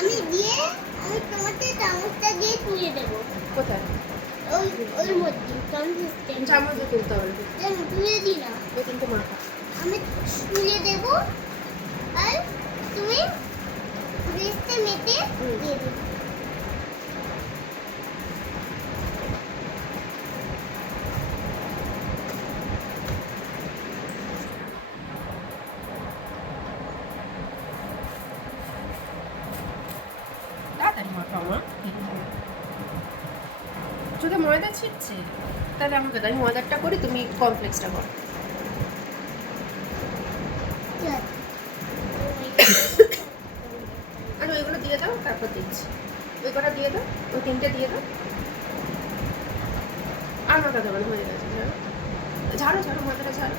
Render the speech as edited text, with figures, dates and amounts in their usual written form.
আমি দিয়ে আমি তোমাকে চামচটা দিয়ে তুলে দেবো। কোথায়? ওই ওর মধ্যে কনসিস্টেন্ট চামচে তুলতে হবে। তুলে দিই না, ওই তিনটে মাখা। আমি তুলে দেবো আর তুমি রেস্টে মেটে দিয়ে দেবে। তাড়াতাড়ি মাখাও মা। যদি ময়দা ছিটছে তাহলে আমাকে আমি ময়দারটা করি, তুমি কর্নফ্লেক্সটা করো। আর ওইগুলো দিয়ে দাও, তারপর দিচ্ছি। ওই কটা দিয়ে দাও, ওই তিনটে দিয়ে দাও। আর মাথা দেবো না, হয়ে গেছে। ঝাড়ো ঝাড়ো, মাথাটা ঝাড়ো।